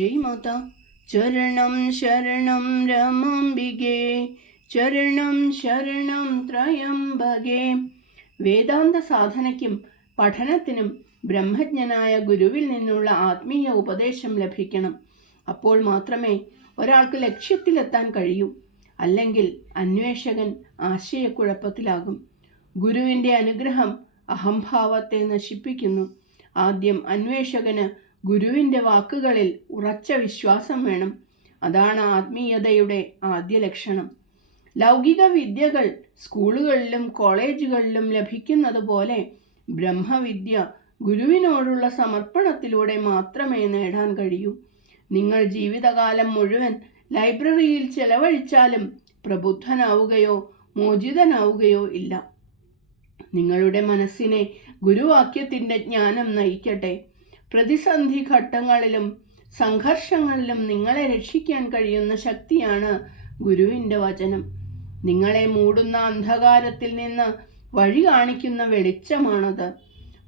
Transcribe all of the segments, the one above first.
ജയ് മാത ചരണം ശരണം രമാംബികേ ചരണം ശരണം ത്രയംബകേ. വേദാന്ത സാധനയ്ക്കും പഠനത്തിനും ബ്രഹ്മജ്ഞനായ ഗുരുവിൽ നിന്നുള്ള ആത്മീയ ഉപദേശം ലഭിക്കണം. അപ്പോൾ മാത്രമേ ഒരാൾക്ക് ലക്ഷ്യത്തിലെത്താൻ കഴിയൂ. അല്ലെങ്കിൽ അന്വേഷകൻ ആശയക്കുഴപ്പത്തിലാകും. ഗുരുവിന്റെ അനുഗ്രഹം അഹംഭാവത്തെ നശിപ്പിക്കുന്നു. ആദ്യം അന്വേഷകന് ഗുരുവിന്റെ വാക്കുകളിൽ ഉറച്ച വിശ്വാസം വേണം. അതാണ് ആത്മീയതയുടെ ആദ്യ ലക്ഷണം. ലൗകിക വിദ്യകൾ സ്കൂളുകളിലും കോളേജുകളിലും ലഭിക്കുന്നത് പോലെ ബ്രഹ്മവിദ്യ ഗുരുവിനോടുള്ള സമർപ്പണത്തിലൂടെ മാത്രമേ നേടാൻ കഴിയൂ. നിങ്ങൾ ജീവിതകാലം മുഴുവൻ ലൈബ്രറിയിൽ ചെലവഴിച്ചാലും പ്രബുദ്ധനാവുകയോ മോചിതനാവുകയോ ഇല്ല. നിങ്ങളുടെ മനസ്സിനെ ഗുരുവാക്യത്തിന്റെ ജ്ഞാനം നയിക്കട്ടെ. പ്രതിസന്ധി ഘട്ടങ്ങളിലും സംഘർഷങ്ങളിലും നിങ്ങളെ രക്ഷിക്കാൻ കഴിയുന്ന ശക്തിയാണ് ഗുരുവിന്റെ വചനം. നിങ്ങളെ മൂടുന്ന അന്ധകാരത്തിൽ നിന്ന് വഴി കാണിക്കുന്ന വെളിച്ചമാണത്.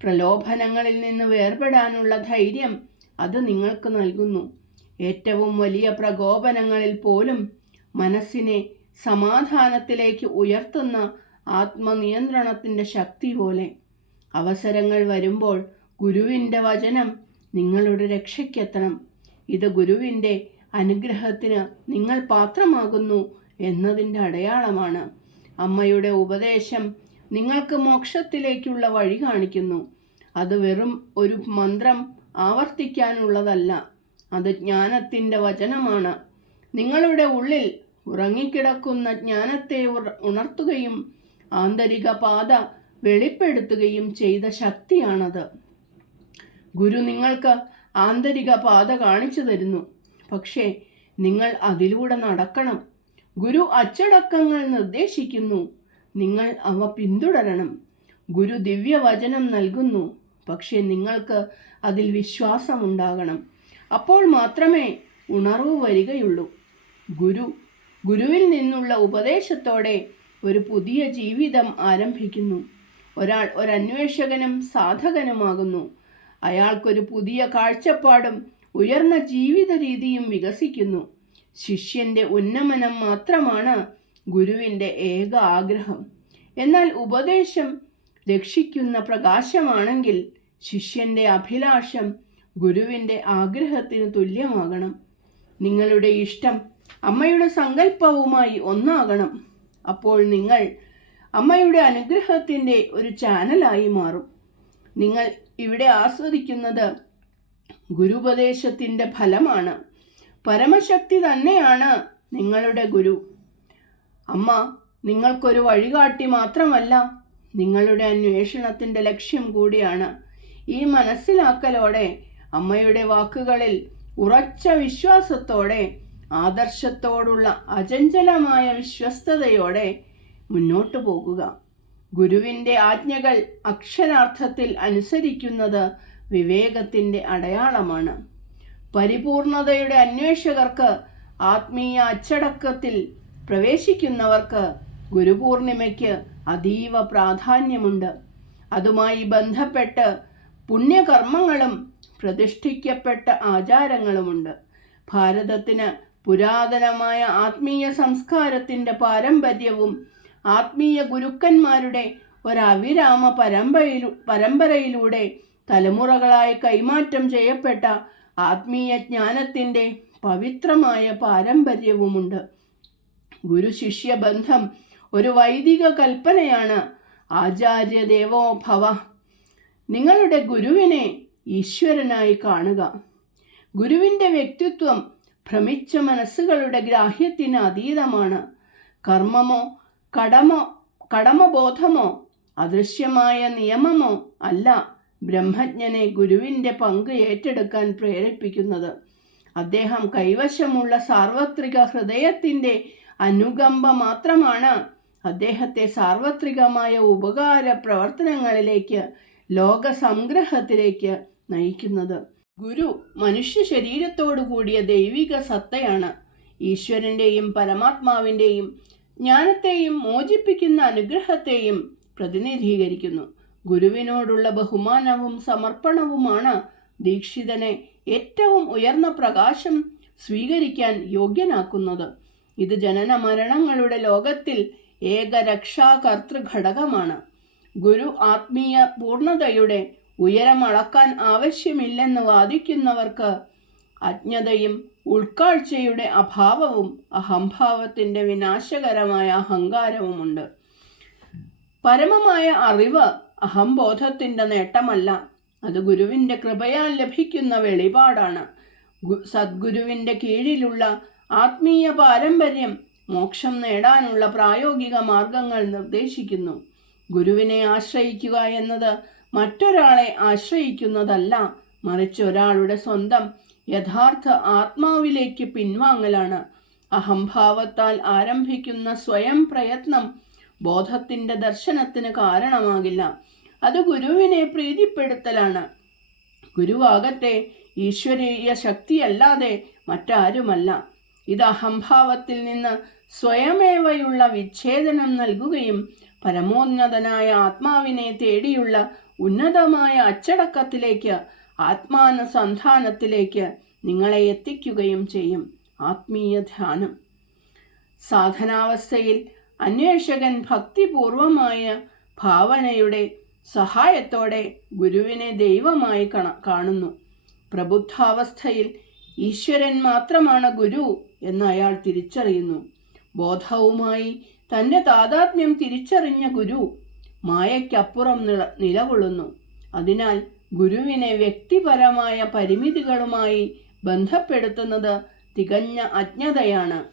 പ്രലോഭനങ്ങളിൽ നിന്ന് വേർപെടാനുള്ള ധൈര്യം അത് നിങ്ങൾക്ക് നൽകുന്നു. ഏറ്റവും വലിയ പ്രകോപനങ്ങളിൽ പോലും മനസ്സിനെ സമാധാനത്തിലേക്ക് ഉയർത്തുന്ന ആത്മനിയന്ത്രണത്തിന്റെ ശക്തി പോലെ. അവസരങ്ങൾ വരുമ്പോൾ ഗുരുവിന്റെ വചനം നിങ്ങളുടെ രക്ഷയ്ക്കെത്തണം. ഇത് ഗുരുവിന്റെ അനുഗ്രഹത്തിന് നിങ്ങൾ പാത്രമാകുന്നു എന്നതിന്റെ അടയാളമാണ്. അമ്മയുടെ ഉപദേശം നിങ്ങൾക്ക് മോക്ഷത്തിലേക്കുള്ള വഴി കാണിക്കുന്നു. അത് വെറും ഒരു മന്ത്രം ആവർത്തിക്കാനുള്ളതല്ല. അത് ജ്ഞാനത്തിന്റെ വചനമാണ്. നിങ്ങളുടെ ഉള്ളിൽ ഉറങ്ങിക്കിടക്കുന്ന ജ്ഞാനത്തെ ഉണർത്തുകയും ആന്തരിക പാത വെളിപ്പെടുത്തുകയും ചെയ്ത ശക്തിയാണത്. ഗുരു നിങ്ങൾക്ക് ആന്തരിക പാത കാണിച്ചു തരുന്നു. പക്ഷേ നിങ്ങൾ അതിലൂടെ നടക്കണം. ഗുരു അച്ചടക്കങ്ങൾ നിർദ്ദേശിക്കുന്നു. നിങ്ങൾ അവ പിന്തുടരണം. ഗുരു ദിവ്യവചനം നൽകുന്നു. പക്ഷേ നിങ്ങൾക്ക് അതിൽ വിശ്വാസമുണ്ടാകണം. അപ്പോൾ മാത്രമേ ഉണർവ് വരികയുള്ളൂ. ഗുരു ഗുരുവിൽ നിന്നുള്ള ഉപദേശത്തോടെ ഒരു പുതിയ ജീവിതം ആരംഭിക്കുന്നു. ഒരാൾ ഒരന്വേഷകനും സാധകനുമാകുന്നു. അയാൾക്കൊരു പുതിയ കാഴ്ചപ്പാടും ഉയർന്ന ജീവിത രീതിയും വികസിക്കുന്നു. ശിഷ്യന്റെ ഉന്നമനം മാത്രമാണ് ഗുരുവിന്റെ ഏക ആഗ്രഹം. എന്നാൽ ഉപദേശം രക്ഷിക്കുന്ന പ്രകാശമാണെങ്കിൽ ശിഷ്യന്റെ അഭിലാഷം ഗുരുവിന്റെ ആഗ്രഹത്തിന് തുല്യമാകണം. നിങ്ങളുടെ ഇഷ്ടം അമ്മയുടെ സങ്കല്പവുമായി ഒന്നാകണം. അപ്പോൾ നിങ്ങൾ അമ്മയുടെ അനുഗ്രഹത്തിന്റെ ഒരു ചാനലായി മാറും. നിങ്ങൾ ഇവിടെ ആസ്വദിക്കുന്നത് ഗുരുപദേശത്തിന്റെ ഫലമാണ്. പരമശക്തി തന്നെയാണ് നിങ്ങളുടെ ഗുരു. അമ്മ നിങ്ങൾക്കൊരു വഴികാട്ടി മാത്രമല്ല നിങ്ങളുടെ അന്വേഷണത്തിന്റെ ലക്ഷ്യം കൂടിയാണ്. ഈ മനസ്സിലാക്കലോടെ അമ്മയുടെ വാക്കുകളിൽ ഉറച്ച വിശ്വാസത്തോടെ ആദർശത്തോടുള്ള അചഞ്ചലമായ വിശ്വസ്തതയോടെ മുന്നോട്ടു പോകുക. ഗുരുവിന്റെ ആജ്ഞകൾ അക്ഷരാർത്ഥത്തിൽ അനുസരിക്കുന്നത് വിവേകത്തിന്റെ അടയാളമാണ്. പരിപൂർണതയുടെ അന്വേഷകർക്ക് ആത്മീയ അച്ചടക്കത്തിൽ പ്രവേശിക്കുന്നവർക്ക് ഗുരുപൂർണിമയ്ക്ക് അതീവ പ്രാധാന്യമുണ്ട്. അതുമായി ബന്ധപ്പെട്ട് പുണ്യകർമ്മങ്ങളും പ്രതിഷ്ഠിക്കപ്പെട്ട ആചാരങ്ങളുമുണ്ട്. ഭാരതത്തിന് പുരാതനമായ ആത്മീയ സംസ്കാരത്തിന്റെ പാരമ്പര്യവും ആത്മീയ ഗുരുക്കന്മാരുടെ ഒരവിരാമ പരമ്പരയിലു പരമ്പരയിലൂടെ തലമുറകളായി കൈമാറ്റം ചെയ്യപ്പെട്ട ആത്മീയ ജ്ഞാനത്തിന്റെ പവിത്രമായ പാരമ്പര്യവുമുണ്ട്. ഗുരുശിഷ്യ ബന്ധം ഒരു വൈദിക കൽപ്പനയാണ്. ആചാര്യ ദേവോ ഭവ നിങ്ങളുടെ ഗുരുവിനെ ഈശ്വരനായി കാണുക. ഗുരുവിന്റെ വ്യക്തിത്വം ഭ്രമിച്ച മനസ്സുകളുടെ ഗ്രാഹ്യത്തിന് അതീതമാണ്. കർമ്മമോ കടമോ കടമബോധമോ അദൃശ്യമായ നിയമമോ അല്ല ബ്രഹ്മജ്ഞനെ ഗുരുവിന്റെ പങ്ക് ഏറ്റെടുക്കാൻ പ്രേരിപ്പിക്കുന്നത്. അദ്ദേഹം കൈവശമുള്ള സാർവത്രിക ഹൃദയത്തിന്റെ അനുകമ്പ മാത്രമാണ് അദ്ദേഹത്തെ സാർവത്രികമായ ഉപകാര പ്രവർത്തനങ്ങളിലേക്ക് ലോക സംഗ്രഹത്തിലേക്ക് നയിക്കുന്നത്. ഗുരു മനുഷ്യ ശരീരത്തോടു കൂടിയ ദൈവിക സത്തയാണ്. ഈശ്വരന്റെയും പരമാത്മാവിന്റെയും ജ്ഞാനത്തെയും മോചിപ്പിക്കുന്ന അനുഗ്രഹത്തെയും പ്രതിനിധീകരിക്കുന്നു. ഗുരുവിനോടുള്ള ബഹുമാനവും സമർപ്പണവുമാണ് ദീക്ഷിതനെ ഏറ്റവും ഉയർന്ന പ്രകാശം സ്വീകരിക്കാൻ യോഗ്യനാക്കുന്നത്. ഇത് ജനന മരണങ്ങളുടെ ലോകത്തിൽ ഏകരക്ഷാകർത്തൃ ഘടകമാണ് ഗുരു ആത്മീയ പൂർണതയുടെ ഉയരമളക്കാൻ ആവശ്യമില്ലെന്ന് വാദിക്കുന്നവർക്ക് അജ്ഞതയും ഉൾക്കാഴ്ചയുടെ അഭാവവും അഹംഭാവത്തിന്റെ വിനാശകരമായ അഹങ്കാരവുമുണ്ട്. പരമമായ അറിവ് അഹംബോധത്തിന്റെ നേട്ടമല്ല. അത് ഗുരുവിന്റെ കൃപയാൽ ലഭിക്കുന്ന വെളിപാടാണ്. സദ്ഗുരുവിന്റെ കീഴിലുള്ള ആത്മീയ പാരമ്പര്യം മോക്ഷം നേടാനുള്ള പ്രായോഗിക മാർഗങ്ങൾ നിർദ്ദേശിക്കുന്നു. ഗുരുവിനെ ആശ്രയിക്കുക എന്നത് മറ്റൊരാളെ ആശ്രയിക്കുന്നതല്ല മറിച്ച് ഒരാളുടെ സ്വന്തം യഥാർത്ഥ ആത്മാവിലേക്ക് പിൻവാങ്ങലാണ്. അഹംഭാവത്താൽ ആരംഭിക്കുന്ന സ്വയം പ്രയത്നം ബോധത്തിന്റെ ദർശനത്തിന് കാരണമാകില്ല. അത് ഗുരുവിനെ പ്രീതിപ്പെടുത്തലാണ്. ഗുരുവാകട്ടെ ഈശ്വരീയ ശക്തിയല്ലാതെ മറ്റാരുമല്ല. ഇത് അഹംഭാവത്തിൽ നിന്ന് സ്വയമേവയുള്ള വിച്ഛേദനം നൽകുകയും പരമോന്നതനായ ആത്മാവിനെ തേടിയുള്ള ഉന്നതമായ അച്ചടക്കത്തിലേക്ക് ആത്മാനുസന്ധാനത്തിലേക്ക് നിങ്ങളെ എത്തിക്കുകയും ചെയ്യും. ആത്മീയ ധ്യാനം. സാധനാവസ്ഥയിൽ അന്വേഷകൻ ഭക്തിപൂർവമായ ഭാവനയുടെ സഹായത്തോടെ ഗുരുവിനെ ദൈവമായി കണ കാണുന്നു. പ്രബുദ്ധാവസ്ഥയിൽ ഈശ്വരൻ മാത്രമാണ് ഗുരു എന്ന് അയാൾ തിരിച്ചറിയുന്നു. ബോധവുമായി തന്റെ താതാത്മ്യം തിരിച്ചറിഞ്ഞ ഗുരു മായയ്ക്കപ്പുറം നില നിലകൊള്ളുന്നു. അതിനാൽ ഗുരുവിനെ വ്യക്തിപരമായ പരിമിതികളുമായി ബന്ധപ്പെടുത്തുന്നത് തികഞ്ഞ അജ്ഞതയാണ്.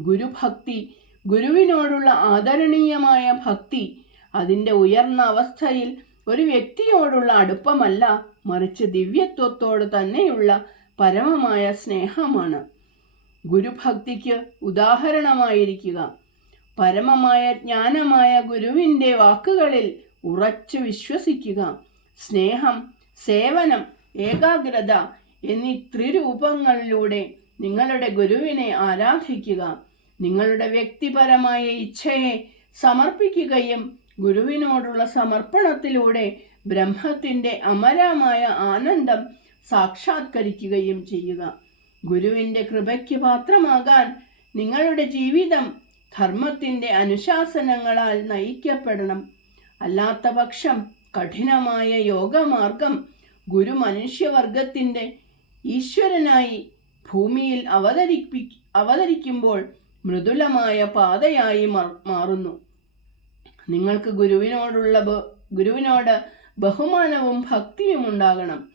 ഗുരുഭക്തി ഗുരുവിനോടുള്ള ആദരണീയമായ ഭക്തി അതിന്റെ ഉയർന്ന അവസ്ഥയിൽ ഒരു വ്യക്തിയോടുള്ള അടുപ്പമല്ല മറിച്ച് ദിവ്യത്വത്തോട് തന്നെയുള്ള പരമമായ സ്നേഹമാണ്. ഗുരുഭക്തിക്ക് ഉദാഹരണമായിരിക്കുക. പരമമായ ജ്ഞാനമായ ഗുരുവിന്റെ വാക്കുകളിൽ ഉറച്ചു വിശ്വസിക്കുക. സ്നേഹം സേവനം ഏകാഗ്രത എന്നീ ത്രിരൂപങ്ങളിലൂടെ നിങ്ങളുടെ ഗുരുവിനെ ആരാധിക്കുക. നിങ്ങളുടെ വ്യക്തിപരമായ ഇച്ഛയെ സമർപ്പിക്കുകയും ഗുരുവിനോടുള്ള സമർപ്പണത്തിലൂടെ ബ്രഹ്മത്തിന്റെ അമരമായ ആനന്ദം സാക്ഷാത്കരിക്കുകയും ചെയ്യുക. ഗുരുവിന്റെ കൃപയ്ക്ക് പാത്രമാകാൻ നിങ്ങളുടെ ജീവിതം ധർമ്മത്തിന്റെ അനുശാസനങ്ങളാൽ നയിക്കപ്പെടണം. അല്ലാത്ത പക്ഷം കഠിനമായ യോഗമാർഗം ഗുരു മനുഷ്യവർഗത്തിന്റെ ഈശ്വരനായി ഭൂമിയിൽ അവതരിപ്പി അവതരിക്കുമ്പോൾ മൃദുലമായ പാതയായി മാറുന്നു. നിങ്ങൾക്ക് ഗുരുവിനോടുള്ള ഗുരുവിനോട് ബഹുമാനവും ഭക്തിയും ഉണ്ടാകണം.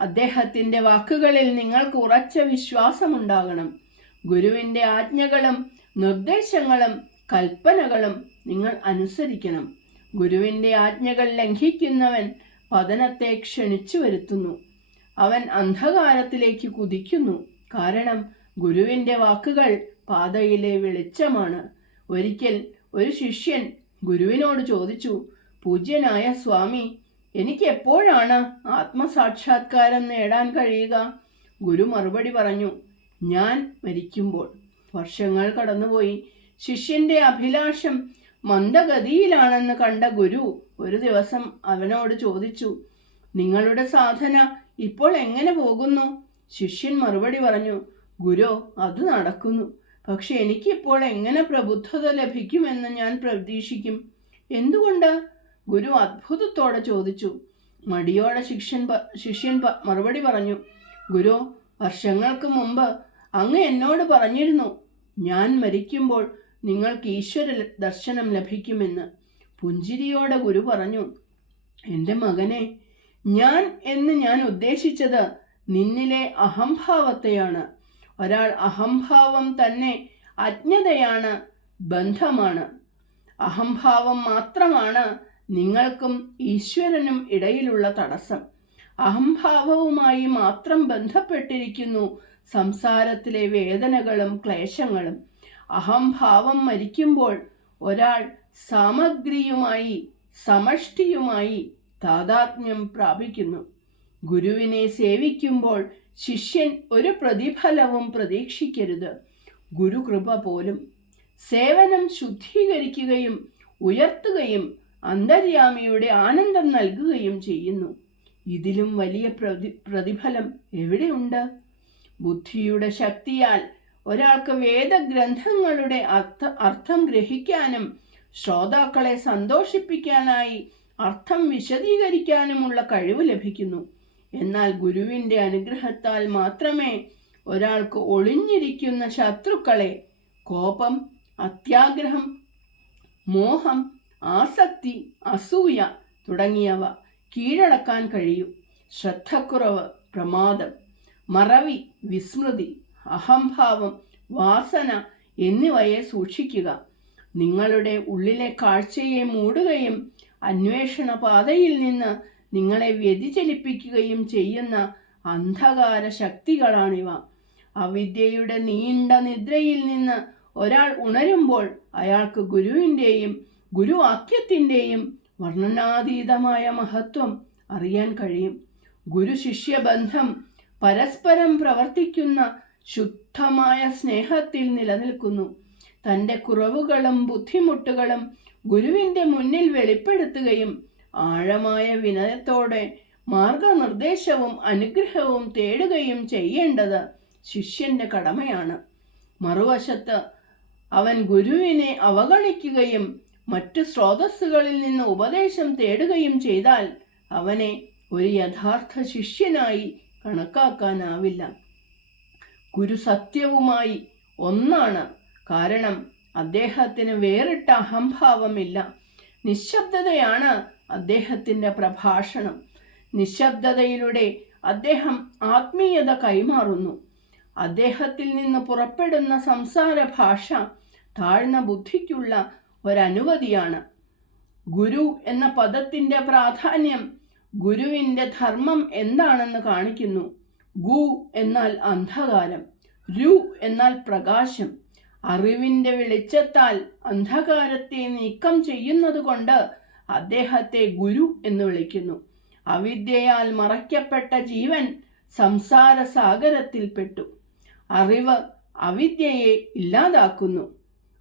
അദ്ദേഹത്തിന്റെ വാക്കുകളിൽ നിങ്ങൾക്ക് ഉറച്ച വിശ്വാസമുണ്ടാകണം. ഗുരുവിന്റെ ആജ്ഞകളും നിർദ്ദേശങ്ങളും കൽപ്പനകളും നിങ്ങൾ അനുസരിക്കണം. ഗുരുവിന്റെ ആജ്ഞകൾ ലംഘിക്കുന്നവൻ പതനത്തെ ക്ഷണിച്ചു വരുത്തുന്നു. അവൻ അന്ധകാരത്തിലേക്ക് കുതിക്കുന്നു. കാരണം ഗുരുവിന്റെ വാക്കുകൾ പാതയിലെ വെളിച്ചമാണ്. ഒരിക്കൽ ഒരു ശിഷ്യൻ ഗുരുവിനോട് ചോദിച്ചു പൂജ്യനായ സ്വാമി എനിക്ക് എപ്പോഴാണ് ആത്മസാക്ഷാത്കാരം നേടാൻ കഴിയുക? ഗുരു മറുപടി പറഞ്ഞു ഞാൻ മരിക്കുമ്പോൾ. വർഷങ്ങൾ കടന്നുപോയി. ശിഷ്യന്റെ അഭിലാഷം മന്ദഗതിയിലാണെന്ന് കണ്ട ഗുരു ഒരു ദിവസം അവനോട് ചോദിച്ചു നിങ്ങളുടെ സാധന ഇപ്പോൾ എങ്ങനെ പോകുന്നു? ശിഷ്യൻ മറുപടി പറഞ്ഞു ഗുരു അത് നടക്കുന്നു. പക്ഷെ എനിക്കിപ്പോൾ എങ്ങനെ പ്രബുദ്ധത ലഭിക്കുമെന്ന് ഞാൻ പ്രതീക്ഷിക്കും. എന്തുകൊണ്ട്? ഗുരു അത്ഭുതത്തോടെ ചോദിച്ചു. മടിയോടെ ശിഷ്യൻ ശിഷ്യൻ മറുപടി പറഞ്ഞു ഗുരു വർഷങ്ങൾക്ക് മുമ്പ് അങ്ങ് എന്നോട് പറഞ്ഞിരുന്നു ഞാൻ മരിക്കുമ്പോൾ നിങ്ങൾക്ക് ഈശ്വര ദർശനം ലഭിക്കുമെന്ന് പുഞ്ചിരിയോടെ ഗുരു പറഞ്ഞു എന്റെ മകനെ ഞാൻ എന്ന് ഞാൻ ഉദ്ദേശിച്ചത് നിന്നിലെ അഹംഭാവത്തെയാണ്. ഒരാൾ അഹംഭാവം തന്നെ അജ്ഞതയാണ് ബന്ധമാണ്. അഹംഭാവം മാത്രമാണ് നിങ്ങൾക്കും ഈശ്വരനും ഇടയിലുള്ള തടസ്സം. അഹംഭാവവുമായി മാത്രം ബന്ധപ്പെട്ടിരിക്കുന്നു സംസാരത്തിലെ വേദനകളും ക്ലേശങ്ങളും. അഹംഭാവം മരിക്കുമ്പോൾ ഒരാൾ സാമഗ്രിയുമായി സമഷ്ടിയുമായി താതാത്മ്യം പ്രാപിക്കുന്നു. ഗുരുവിനെ സേവിക്കുമ്പോൾ ശിഷ്യൻ ഒരു പ്രതിഫലവും പ്രതീക്ഷിക്കരുത്. ഗുരുകൃപ പോലും സേവനം ശുദ്ധീകരിക്കുകയും ഉയർത്തുകയും അന്തര്യാമിയുടെ ആനന്ദം നൽകുകയും ചെയ്യുന്നു. ഇതിലും വലിയ പ്രതി പ്രതിഫലം എവിടെയുണ്ട്? ബുദ്ധിയുടെ ശക്തിയാൽ ഒരാൾക്ക് വേദഗ്രന്ഥങ്ങളുടെ അർത്ഥ അർത്ഥം ഗ്രഹിക്കാനും ശ്രോതാക്കളെ സന്തോഷിപ്പിക്കാനായി അർത്ഥം വിശദീകരിക്കാനുമുള്ള കഴിവ് ലഭിക്കുന്നു. എന്നാൽ ഗുരുവിന്റെ അനുഗ്രഹത്താൽ മാത്രമേ ഒരാൾക്ക് ഒളിഞ്ഞിരിക്കുന്ന ശത്രുക്കളെ കോപം അത്യാഗ്രഹം മോഹം ആസക്തി അസൂയ തുടങ്ങിയവ കീഴടക്കാൻ കഴിയൂ. ശ്രദ്ധക്കുറവ് പ്രമാദം മറവി വിസ്മൃതി അഹംഭാവം വാസന എന്നിവയെ സൂക്ഷിക്കുക. നിങ്ങളുടെ ഉള്ളിലെ കാഴ്ചയെ മൂടുകയും അന്വേഷണ പാതയിൽ നിന്ന് നിങ്ങളെ വ്യതിചലിപ്പിക്കുകയും ചെയ്യുന്ന അന്ധകാര ശക്തികളാണിവ. അവിദ്യയുടെ നീണ്ട നിദ്രയിൽ നിന്ന് ഒരാൾ ഉണരുമ്പോൾ അയാൾക്ക് ഗുരുവിന്റെയും ഗുരുവാക്യത്തിന്റെയും വർണനാതീതമായ മഹത്വം അറിയാൻ കഴിയും. ഗുരു ശിഷ്യ ബന്ധം പരസ്പരം പ്രവർത്തിക്കുന്ന ശുദ്ധമായ സ്നേഹത്തിൽ നിലനിൽക്കുന്നു. തന്റെ കുറവുകളും ബുദ്ധിമുട്ടുകളും ഗുരുവിന്റെ മുന്നിൽ വെളിപ്പെടുത്തുകയും ആഴമായ വിനയത്തോടെ മാർഗനിർദ്ദേശവും അനുഗ്രഹവും തേടുകയും ചെയ്യേണ്ടത് ശിഷ്യന്റെ കടമയാണ്. മറുവശത്ത് അവൻ ഗുരുവിനെ അവഗണിക്കുകയും മറ്റു സ്രോതസ്സുകളിൽ നിന്ന് ഉപദേശം തേടുകയും ചെയ്താൽ അവനെ ഒരു യഥാർത്ഥ ശിഷ്യനായി കണക്കാക്കാനാവില്ല. ഗുരു സത്യവുമായി ഒന്നാണ്. കാരണം അദ്ദേഹത്തിന് വേറിട്ട അഹംഭാവമില്ല. നിശബ്ദതയാണ് അദ്ദേഹത്തിന്റെ പ്രഭാഷണം. നിശബ്ദതയിലൂടെ അദ്ദേഹം ആത്മീയത കൈമാറുന്നു. അദ്ദേഹത്തിൽ നിന്ന് പുറപ്പെടുന്ന സംസാര ഭാഷ താഴ്ന്ന ബുദ്ധിക്കുള്ള ഒരനുമതിയാണ്. ഗുരു എന്ന പദത്തിന്റെ പ്രാധാന്യം ഗുരുവിന്റെ ധർമ്മം എന്താണെന്ന് കാണിക്കുന്നു. ഗു എന്നാൽ അന്ധകാരം രു എന്നാൽ പ്രകാശം. അറിവിന്റെ വെളിച്ചത്താൽ അന്ധകാരത്തെ നീക്കം ചെയ്യുന്നത് കൊണ്ട് അദ്ദേഹത്തെ ഗുരു എന്ന് വിളിക്കുന്നു. അവിദ്യയാൽ മറയ്ക്കപ്പെട്ട ജീവൻ സംസാര സാഗരത്തിൽപ്പെട്ടു അറിവ് അവിദ്യയെ ഇല്ലാതാക്കുന്നു.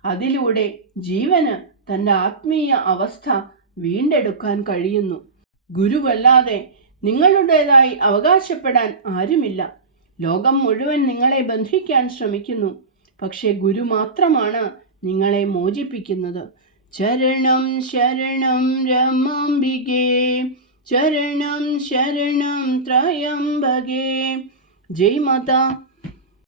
അതിലൂടെ ജീവന് തന്റെ ആത്മീയ അവസ്ഥ വീണ്ടെടുക്കാൻ കഴിയുന്നു. ഗുരുവല്ലാതെ നിങ്ങളുടേതായി അവകാശപ്പെടാൻ ആരുമില്ല. ലോകം മുഴുവൻ നിങ്ങളെ ബന്ധിക്കാൻ ശ്രമിക്കുന്നു. പക്ഷേ ഗുരു മാത്രമാണ് നിങ്ങളെ മോചിപ്പിക്കുന്നത്. ചരണം ശരണം രമാംബികേ ചരണം ശരണം ത്രയംബകേ. ജയ് മാതാ.